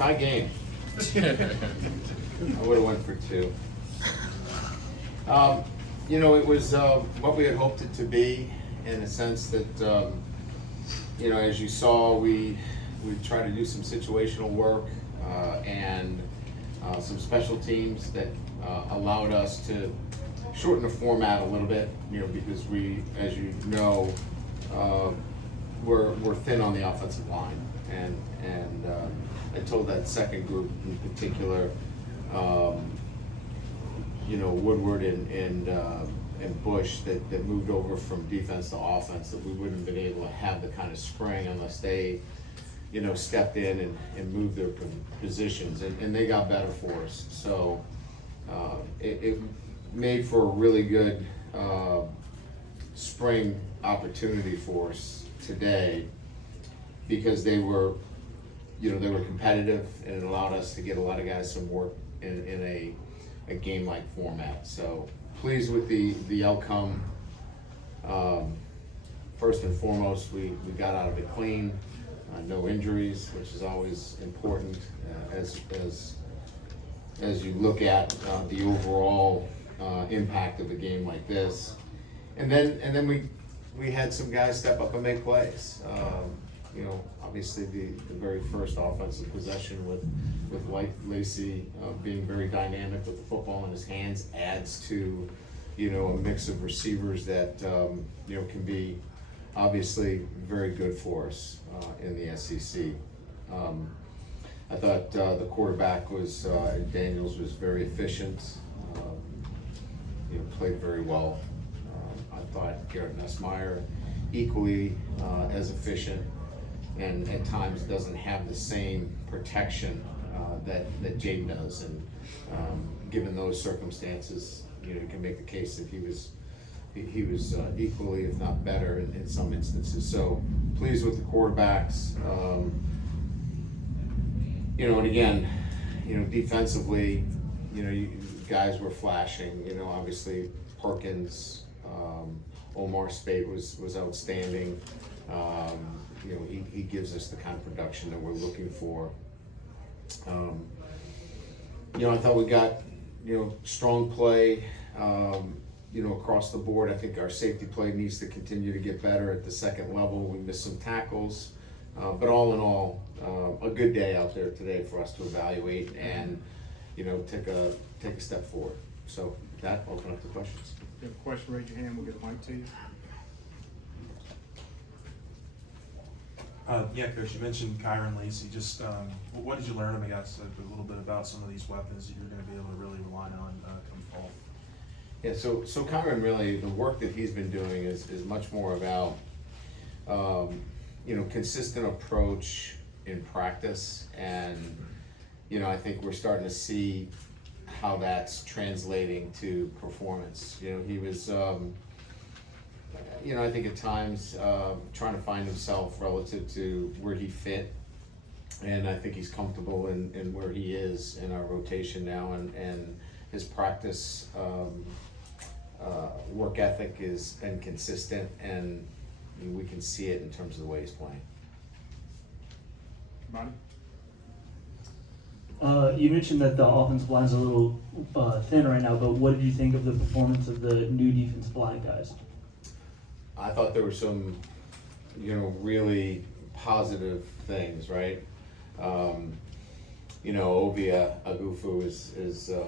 Tie game. I would have went for 2. It was what we had hoped it to be, in the sense that, as you saw, we tried to do some situational work and some special teams that allowed us to shorten the format a little bit, because we, as you know, we're thin on the offensive line, and I told that second group in particular, Woodward and Bush that moved over from defense to offense, that we wouldn't have been able to have the kind of spring unless they, stepped in and moved their positions, and they got better for us. So it made for a really good spring opportunity for us today, because they were competitive, and it allowed us to get a lot of guys some work in a game-like format. So pleased with the outcome. First and foremost, we got out of it clean, no injuries, which is always important as you look at the overall impact of a game like this. And then we had some guys step up and make plays. Obviously the very first offensive possession with Lacey being very dynamic with the football in his hands adds to, a mix of receivers that, can be obviously very good for us in the SEC. I thought the quarterback was, Daniels, was very efficient, played very well. I thought Garrett Nussmeier equally as efficient, and at times doesn't have the same protection that Jaden does, and given those circumstances, you can make the case that he was equally, if not better, in some instances. So pleased with the quarterbacks, and again, defensively, guys were flashing. Obviously Perkins, Omar Spate was outstanding. He gives us the kind of production that we're looking for. I thought we got, strong play, across the board. I think our safety play needs to continue to get better at the second level. We missed some tackles, but all in all, a good day out there today for us to evaluate and, take a step forward. So with that, I'll open up the questions. If you have a question, raise your hand, we'll get a mic to you. Coach, you mentioned Kyron Lacey. Just what did you learn, a little bit about some of these weapons that you're going to be able to really rely on come fall? Yeah, so Kyron, really, the work that he's been doing is much more about, consistent approach in practice, and, I think we're starting to see how that's translating to performance. He was, I think at times trying to find himself relative to where he fit, and I think he's comfortable in where he is in our rotation now, and his practice work ethic is inconsistent, and we can see it in terms of the way he's playing. Bonnie? You mentioned that the offensive line's a little thin right now, but what did you think of the performance of the new defensive line guys? I thought there were some, really positive things, right? Ovia Agufu is a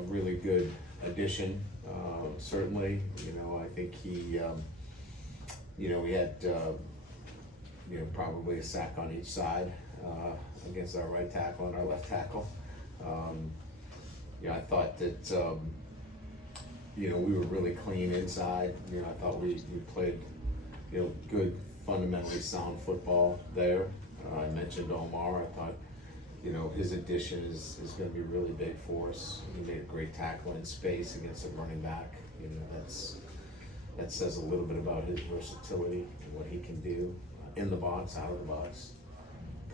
really good addition, certainly. I think he had, probably a sack on each side against our right tackle and our left tackle. I thought that, we were really clean inside. I thought we played, good, fundamentally sound football there. I mentioned Omar. I thought, his addition is going to be really big for us. He made a great tackle in space against a running back. That says a little bit about his versatility and what he can do in the box, out of the box.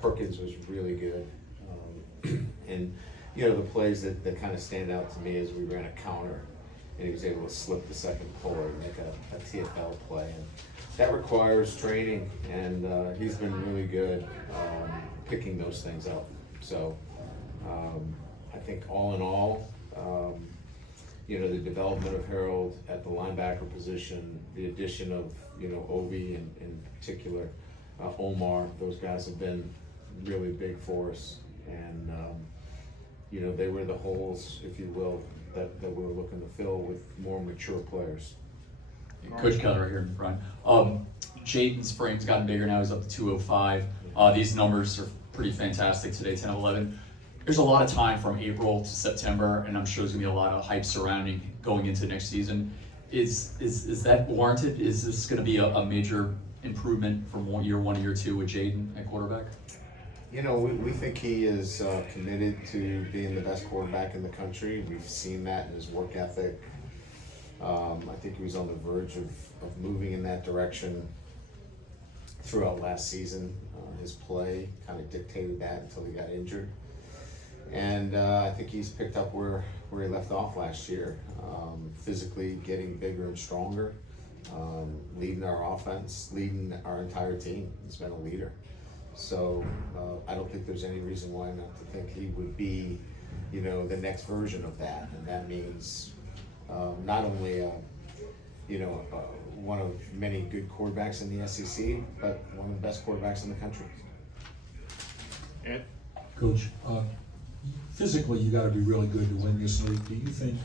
Perkins was really good. And, the plays that kind of stand out to me is we ran a counter, and he was able to slip the second puller and make a TFL play. And that requires training, and he's been really good picking those things up. So, I think all in all, you know, the development of Harold at the linebacker position, the addition of, you know, Obi in particular, Omar, those guys have been really big for us. And, you know, they were the holes, if you will, that we were looking to fill with more mature players. Coach Keller here in the front. Jaden's frame's gotten bigger now, he's up to 205. These numbers are pretty fantastic today, 10 of 11. There's a lot of time from April to September, and I'm sure there's gonna be a lot of hype surrounding going into next season. Is that warranted? Is this gonna be a major improvement from year one to year two with Jaden at quarterback? You know, we think he is committed to being the best quarterback in the country. We've seen that in his work ethic. I think he was on the verge of moving in that direction throughout last season. His play kind of dictated that until he got injured. And I think he's picked up where he left off last year. Physically getting bigger and stronger, leading our offense, leading our entire team. He's been a leader. So I don't think there's any reason why not to think he would be, you know, the next version of that. And that means not only, you know, one of many good quarterbacks in the SEC, but one of the best quarterbacks in the country. Ed? Coach, physically you gotta be really good to win this league. Do you think,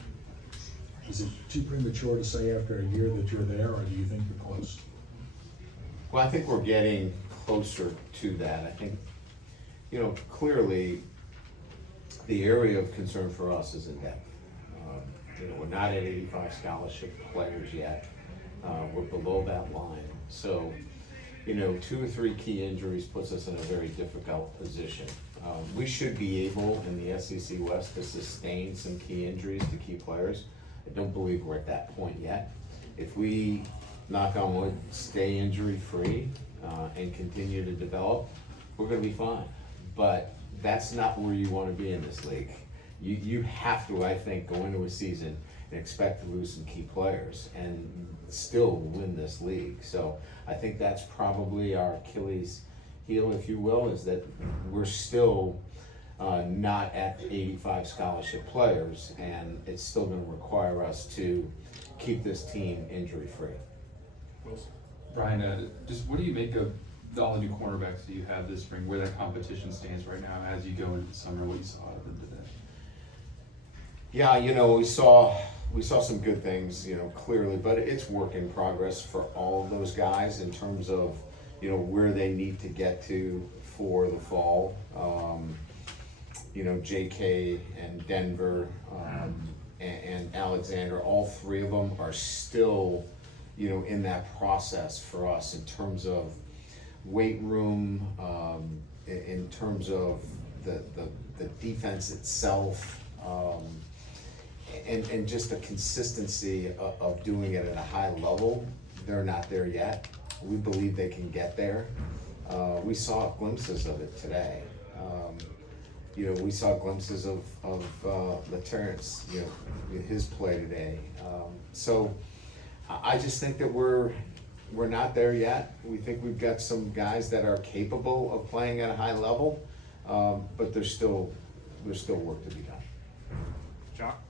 is it too premature to say after a year that you're there, or do you think you're close? Well, I think we're getting closer to that. I think, you know, clearly the area of concern for us is in depth. You know, we're not at 85 scholarship players yet. We're below that line. So, you know, 2 or 3 key injuries puts us in a very difficult position. We should be able in the SEC West to sustain some key injuries to key players. I don't believe we're at that point yet. If we, knock on wood, stay injury free and continue to develop, we're gonna be fine. But that's not where you wanna be in this league. You have to, I think, go into a season and expect to lose some key players and still win this league. So I think that's probably our Achilles heel, if you will, is that we're still not at 85 scholarship players, and it's still gonna require us to keep this team injury-free. Wilson? Brian, just what do you make of all the new cornerbacks that you have this spring, where that competition stands right now as you go into the summer, what you saw out of them today? Yeah, you know, we saw some good things, you know, clearly, but it's work in progress for all of those guys in terms of, you know, where they need to get to for the fall. You know, JK and Denver and Alexander, all 3 of them are still, you know, in that process for us in terms of weight room, in terms of the defense itself, and just the consistency of doing it at a high level. They're not there yet. We believe they can get there. We saw glimpses of it today. You know, we saw glimpses of LaTerrence, you know, his play today. So I just think that we're not there yet. We think we've got some guys that are capable of playing at a high level, but there's still work to be done. Jock?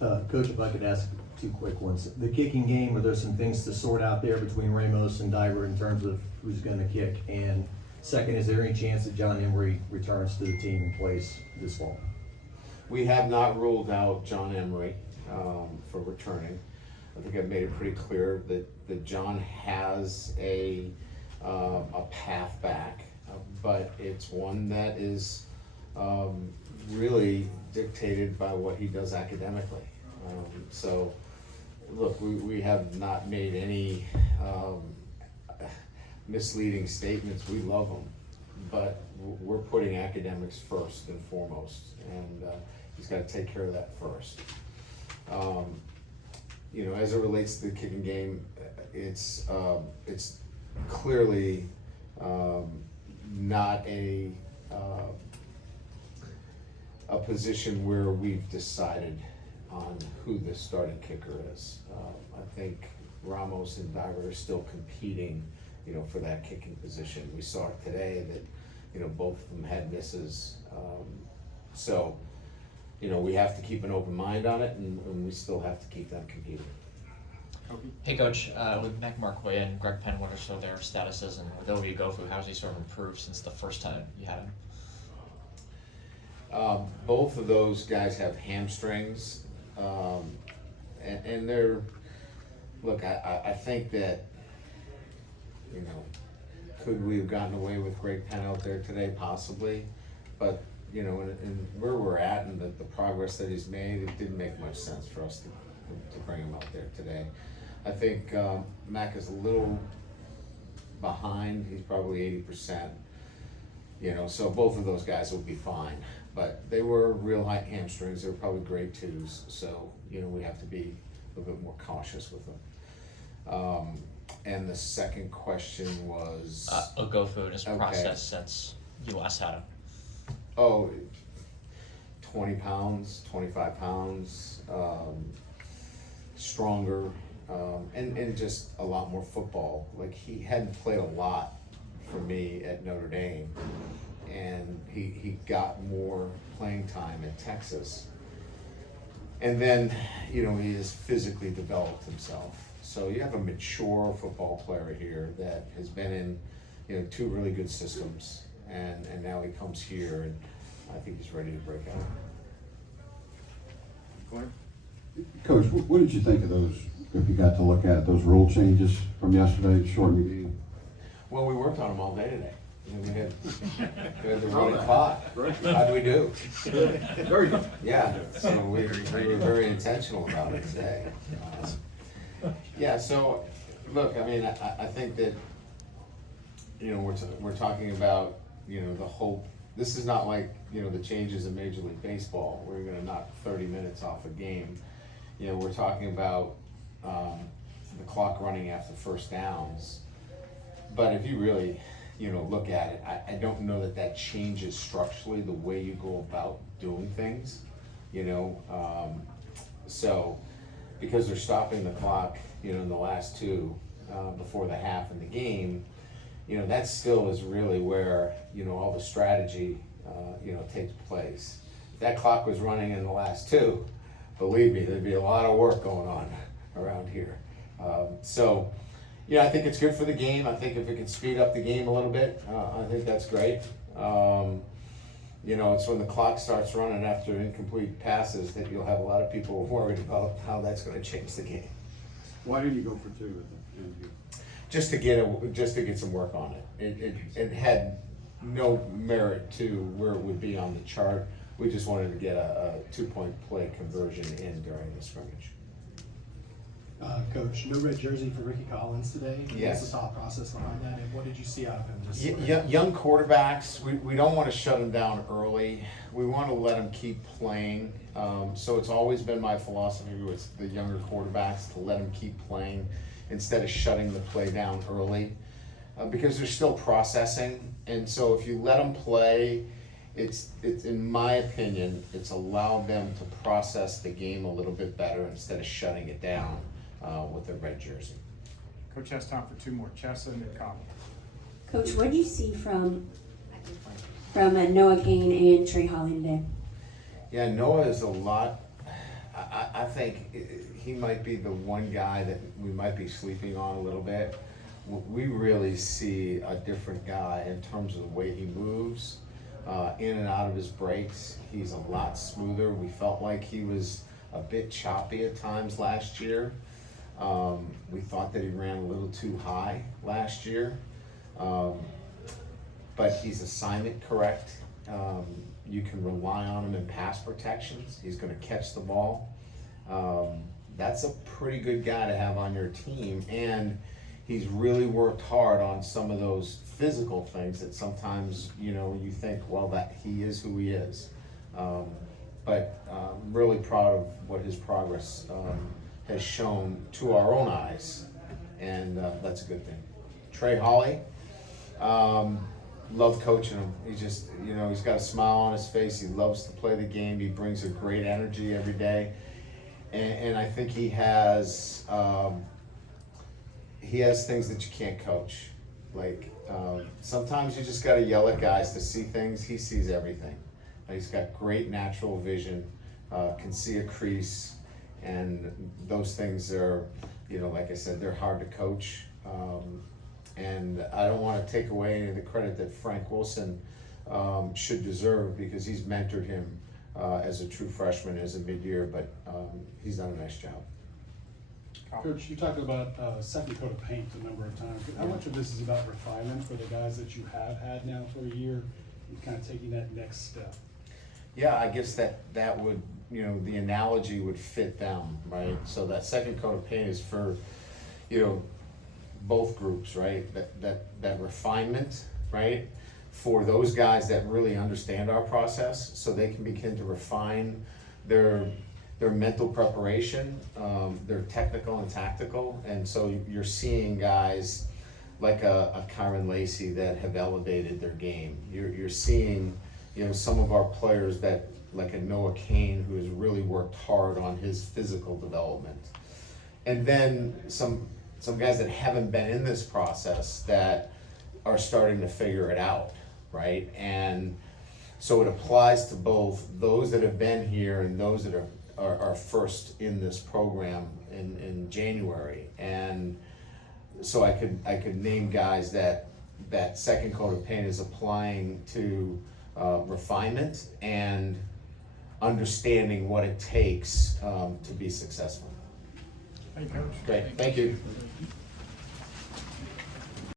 Coach, if I could ask 2 quick ones. The kicking game, are there some things to sort out there between Ramos and Diver in terms of who's gonna kick? And second, is there any chance that John Emery returns to the team and plays this fall? We have not ruled out John Emery for returning. I think I've made it pretty clear that John has a path back, but it's one that is really dictated by what he does academically. So, look, we have not made any misleading statements. We love him, but we're putting academics first and foremost, and he's got to take care of that first. You know, as it relates to the kicking game, it's clearly not a position where we've decided on who the starting kicker is. I think Ramos and Diver are still competing, you know, for that kicking position. We saw today that, both of them had misses. So, we have to keep an open mind on it, and we still have to keep them competing. Kobe? Hey coach, with Mac Markway and Greg Penn, what are sort of their statuses, and with Obi Gofu, how's he sort of improved since the first time you had him? Both of those guys have hamstrings, and they're, look, I think that, could we have gotten away with Greg Penn out there today? Possibly, but, in where we're at and the progress that he's made, it didn't make much sense for us to bring him out there today. I think Mac is a little behind, he's probably 80%, so both of those guys will be fine. But they were real high hamstrings, they were probably grade 2s, so, we have to be a little bit more cautious with them. And the second question was? Ogofu, just Okay. process since you last had him. 20 pounds, 25 pounds, stronger, and just a lot more football. Like, he hadn't played a lot for me at Notre Dame, and he got more playing time at Texas. And then, he has physically developed himself. So you have a mature football player here that has been in, 2 really good systems, and now he comes here, and I think he's ready to break out. Glenn? Coach, what did you think of those, if you got to look at it, those rule changes from yesterday, shortening the game? Well, we worked on them all day today. We had the running clock. How'd we do? Very good. Yeah, so we were very intentional about it today. Yeah, so, look, I mean, I think that, we're talking about, the whole, this is not like, the changes in Major League Baseball, where you're gonna knock 30 minutes off a game. We're talking about the clock running after first downs. But if you really, look at it, I don't know that changes structurally the way you go about doing things, so, because they're stopping the clock, in the last 2, before the half in the game, that still is really where, all the strategy, takes place. If that clock was running in the last 2, believe me, there'd be a lot of work going on around here. So, I think it's good for the game. I think if it could speed up the game a little bit, I think that's great. It's when the clock starts running after incomplete passes that you'll have a lot of people worried about how that's gonna change the game. Why did you go for 2 at the end? Just to get some work on it. It had no merit to where it would be on the chart. We just wanted to get a 2-point play conversion in during the scrimmage. Coach, no red jersey for Ricky Collins today. Yes. What's the thought process behind that, and what did you see out of him? Just Young quarterbacks, we don't want to shut them down early. We want to let them keep playing. So it's always been my philosophy with the younger quarterbacks to let them keep playing instead of shutting the play down early, because they're still processing. And so if you let them play, it's in my opinion, it's allowed them to process the game a little bit better instead of shutting it down with a red jersey. Coach has time for 2 more. Chessa and then Cobb. Coach, what did you see from Noah Kane and Trey Holly today? Yeah, Noah is a lot. I think he might be the one guy that we might be sleeping on a little bit. We really see a different guy in terms of the way he moves, in and out of his breaks. He's a lot smoother. We felt like he was a bit choppy at times last year. We thought that he ran a little too high last year, but he's assignment correct. You can rely on him in pass protections. He's going to catch the ball. That's a pretty good guy to have on your team, and he's really worked hard on some of those physical things that sometimes, you think, well, that he is who he is. But I'm really proud of what his progress has shown to our own eyes, and that's a good thing. Trey Holly, love coaching him. He just, he's got a smile on his face. He loves to play the game. He brings a great energy every day, and I think he has things that you can't coach. Like, Sometimes you just gotta yell at guys to see things. He sees everything. He's got great natural vision, can see a crease, and those things are, like I said, they're hard to coach. And I don't wanna take away any of the credit that Frank Wilson should deserve, because he's mentored him as a true freshman, as a mid-year, but he's done a nice job. Coach, you talked about second coat of paint a number of times. How much of this is about refinement for the guys that you have had now for a year, and kind of taking that next step? Yeah, I guess that would, the analogy would fit them, right? So that second coat of paint is for, both groups, right? That refinement, right? For those guys that really understand our process, so they can begin to refine their mental preparation, their technical and tactical. And so you're seeing guys like a Kyron Lacey that have elevated their game. You're seeing, some of our players that, like a Noah Kane, who has really worked hard on his physical development. And then some guys that haven't been in this process that are starting to figure it out, right? And so it applies to both those that have been here and those that are first in this program in January. And so I could name guys that second coat of paint is applying to refinement and understanding what it takes to be successful. Thank you, Coach. Great, thank you.